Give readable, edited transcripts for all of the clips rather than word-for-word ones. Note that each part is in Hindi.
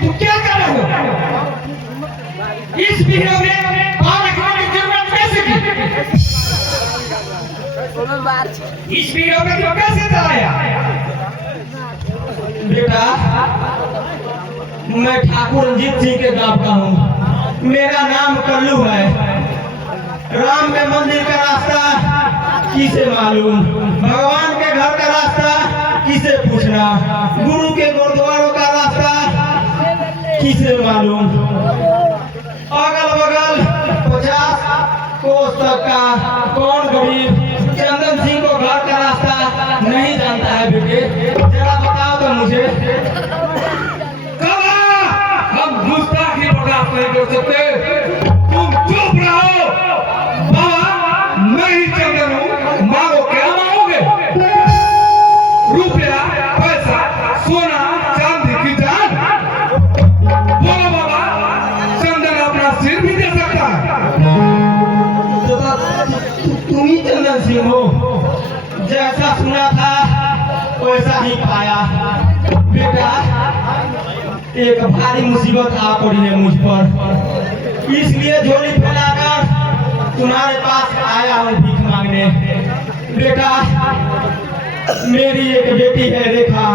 तू क्या कर रहे हो? इस वीडियो में बाल रखने की जरूरत कैसे थी? इस वीडियो में तू कैसे आया? बेटा, मैं ठाकुर रंजीत सिंह के गांव का हूँ। मेरा नाम कल्लू है। राम के मंदिर का रास्ता किसे मालूम? भगवान के घर का रास्ता किसे पूछना? गुरु के गुरुद्वारों का रास्ता किसे मालूम? अगल बगल 50 कोस तक का कौन गरीब चंदन सिंह को घर का रास्ता नहीं जानता है? बेटे जरा बताओ तो मुझे। हम गुस्ताखी बर्दाश्त नहीं कर सकते। तुम चुप रहो। बाबा, मैं ही चंदन हूँ। मांगो, क्या मांगोगे? रुपया, पैसा, सोना, चांदी की जान? बोलो बाबा, चंदन अपना सिर भी दे सकता है। तुम ही चंदन सिंह हो? जैसा सुना था वैसा ही पाया। बेटा, एक भारी मुसीबत आ पड़ी है मुझ पर, इसलिए झोली फैलाकर तुम्हारे पास आया हूँ भीख मांगने। बेटा, मेरी एक बेटी है रेखा,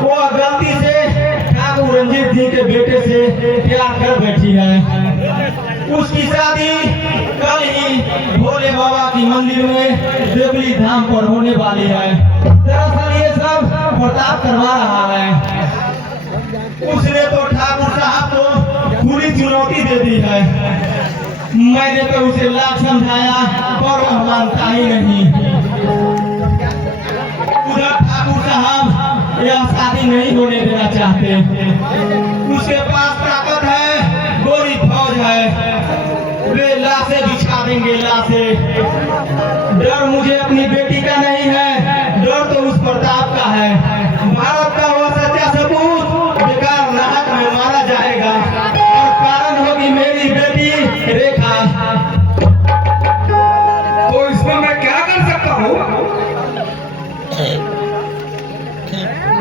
वो गलती से ठाकुर रंजीत सिंह के बेटे से प्यार कर बैठी है। उसकी शादी कल ही भोले बाबा की मंदिर में देवली धाम पर होने वाली है। दरअसल ये सब प्रताप करवा रहा है। उसने तो ठाकुर साहब को पूरी चुनौती दे दी है। मैंने तो उसे लाख समझाया पर वह मानता ही नहीं। उधर ठाकुर साहब यह शादी नहीं होने देना चाहते। उसके पास ताकत है, गोरी फौज है, वे लाशें बिछा देंगे लाशें। डर मुझे अपनी बेटी का नहीं है, डर तो उस प्रताप का है। भारत का वह सच्चा सबूत बेकार नाहक में मारा जाएगा और कारण होगी मेरी बेटी रेखा। तो इसमें मैं क्या कर सकता हूँ?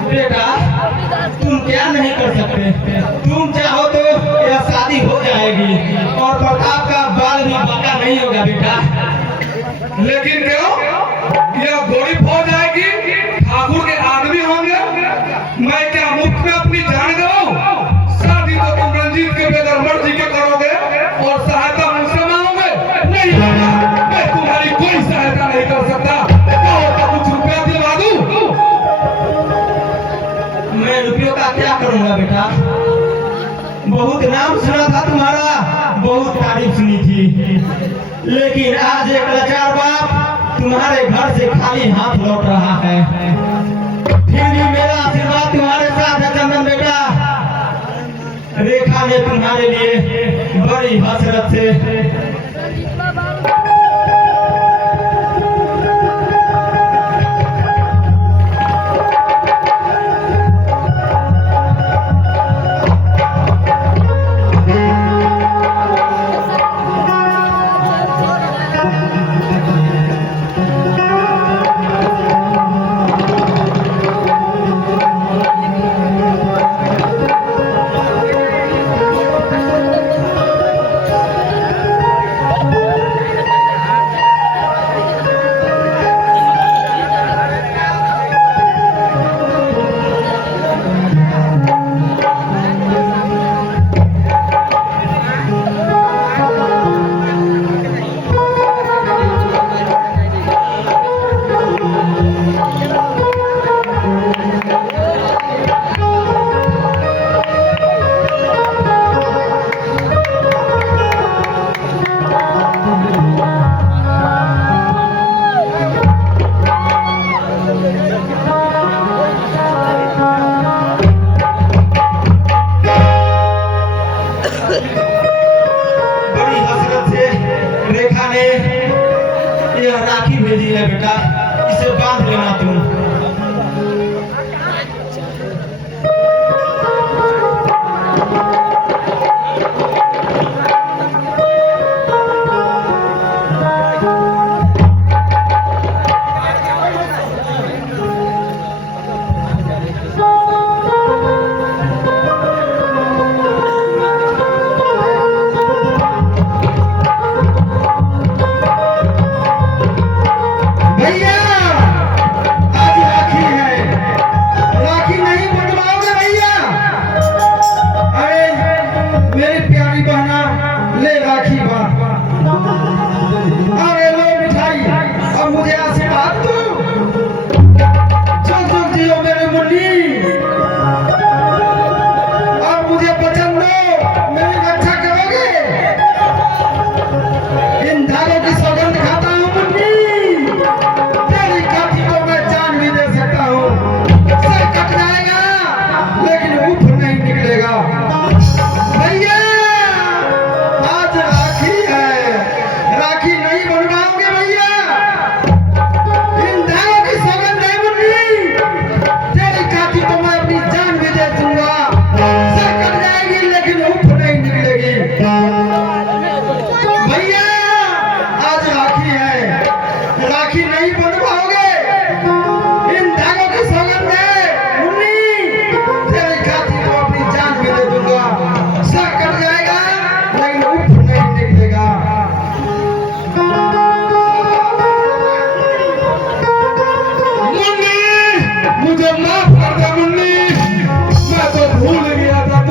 बेटा, तुम क्या नहीं कर सकते? तुम चाहो तो यह शादी हो जाएगी और प्रताप का बाल भी बाका नहीं होगा बेटा। लेकिन क्यों? यह गोरी फौज आएगी, ठाकुर के आदमी होंगे। मैं क्या मुफ्त में अपनी जान दूं? शादी तो तुम रंजीत के बगैर मर्जी के करोगे और सहायता मुझसे मांगोगे? नहीं होगा। मैं तुम्हारी कोई सहायता नहीं कर सकता। कहो तो कुछ रुपया दिलवा दूं? मैं रुपयों का क्या करूंगा बेटा? बहुत नाम सुना था तुम्हारा, बहुत तारीफ सुनी थी, लेकिन आज एक लाचार बाप तुम्हारे घर से खाली हाथ लौट रहा है। फिर भी मेरा आशीर्वाद तुम्हारे साथ है चंदन बेटा। रेखा ने तुम्हारे लिए बड़ी हसरत से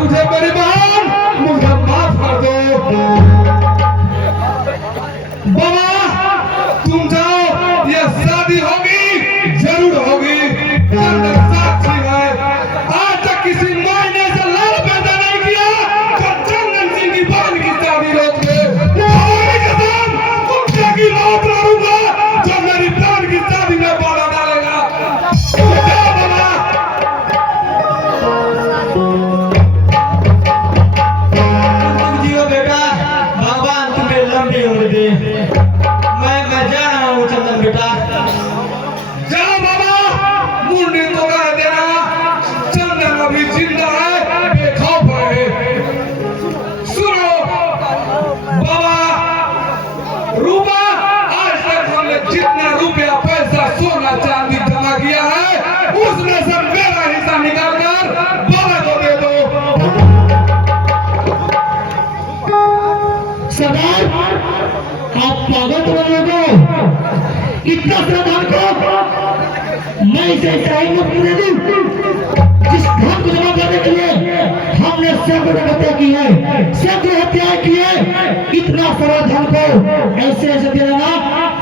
मुझे मेरी बहन मुझे माफ कर दो। बाबा तुम जाओ, ये शादी होगी जरूर होगी। चंदन साक्षी है, आज तक किसी माँ ने ऐसा लाल पैदा नहीं किया जो चंदन सिंह की बहन की शादी रोक दे। हमारी कसम कुत्ते की मौत मारूंगा जो मेरी बहन की शादी में बाधा डालेगा। जाओ बाबा। तुम जियो बेटा, भगवान तुम्हें लंबी उम्र दे। मैं जा रहा हूँ चंदन बेटा। जाओ बाबा, मुंडी तो कह देना चंदन अभी जिंदा है, बेखौफ है। सुनो बाबा, रूपा आज तक हमने जितना रुपया पैसा सोना चांदी जमा किया है उसमें से मेरा हिस्सा निकाल कर बाबा को दे दो। सरदार आप पागल तो नहीं हो गए? इतना सारा धन को मैं इसे सही मुफ्त में दे दूं? जिस धन को जमा करने के लिए हमने सैकड़ों हत्या की है, सैकड़ों हत्याएं की है, इतना सारा धन को ऐसे दे देना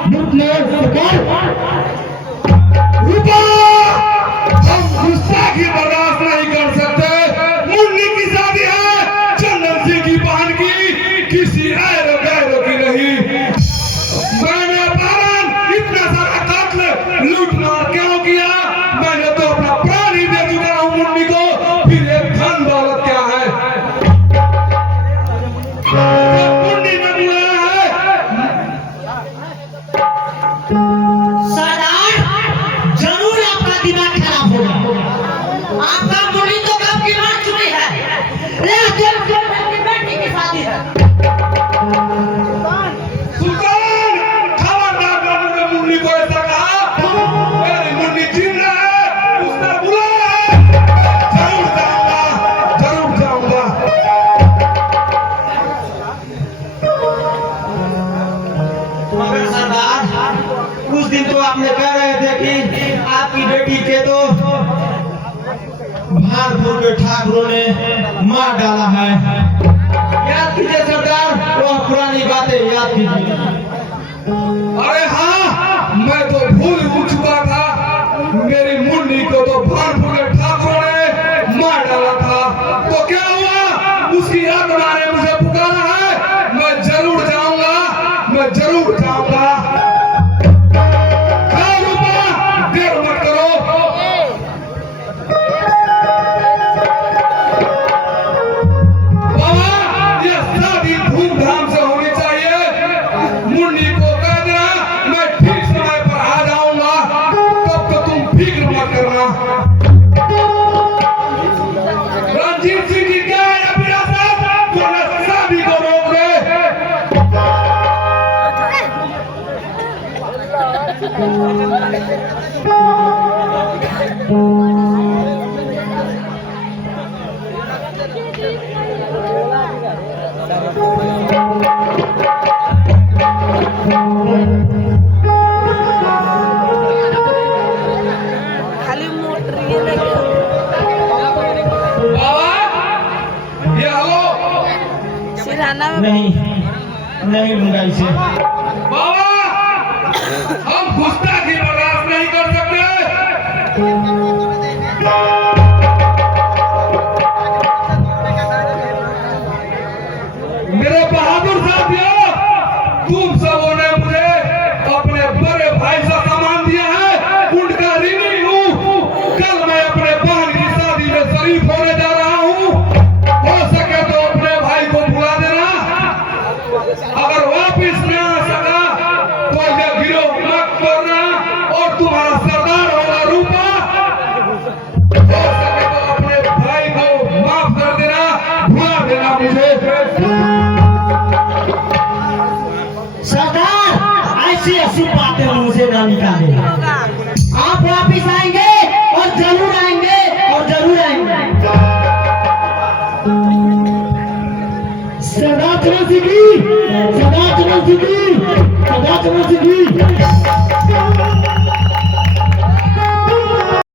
मुफ्त में सरकार? रूपा हम गुस्ताखी बर्दाश्त नहीं कर सकते। मुन्नी की शादी है चंदन सिंह की बहन की, किसी ऐरो गैरो की नहीं। मैंने पालन इतना सारा कत्ल लूट मार क्यों किया? मैंने तो अपना प्राण ही दे चुका हूँ मुन्नी को, फिर एक धन दौलत क्या है? मुन्नी ने बुलाया है। सरदार जरूर आपका दिमाग खराब होगा। आपका मुड़ी तो कब की मार चुकी है। बेटी की शादी है। सुल्तान खबरदार करूंगा मुन्नी को ऐसा कहा। मेरी मुन्नी जिंदा है, उसने बुलाया है। जरूर जाऊंगा, जरूर जाऊंगा। मगर सरदार कुछ दिन तो आपने कह रहे थे कि आपकी बेटी के तो भारपुर के ठाकुरों ने मार डाला है। याद कीजिए सरदार, वो पुरानी बातें याद कीजिए। अरे हाँ, मैं तो भूल उठ चुका था। मेरी मुन्नी को तो भारपुर के ठाकुरों ने मार डाला था। तो क्या हुआ? उसकी आत्मा ने मुझे पुकारा है। मैं जरूर जाऊंगा, मैं जरूर जाऊंगा। हाँ रूपा, देर मत करो। बाबा, ये शादी धूमधाम से होनी चाहिए। मुन्नी को कह देना मैं ठीक समय पर आ जाऊंगा, तब तो तुम फिक्र मत करना। रणजीत सिंह की क्या है अभिलाषा जो मैं शादी को रोक दे? खाली मोटर ये लगे बाबा, ये हेलो सिराना में नहीं लूंगा इसे। बाबा, हम गुस्ताखी बर्दाश्त नहीं कर सकते। मेरे बहादुर साथियों, तुम सबों ने मुझे अपने बड़े भाई सा सामान दिया है, उनका ऋणी हूँ। कल मैं अपने बहन की शादी में शरीफ होने जा रहा हूँ। हो सके तो अपने भाई को बुला देना। अगर वापिस न आ सका तो यह गिरोह मत करना और तुम्हारा सरदार होगा रूपा। हो सके तो अपने भाई को माफ कर देना, भुला देना मुझे। सरदार ऐसी ऐसी बातें मुंह से ना निकाले। होगा। आप वापिस आएंगे और जरूर आएंगे और जरूर आएंगे। सरदार चरण सिंह जी, सरदार चरण सिंह जी, सरदार चरण सिंह जी।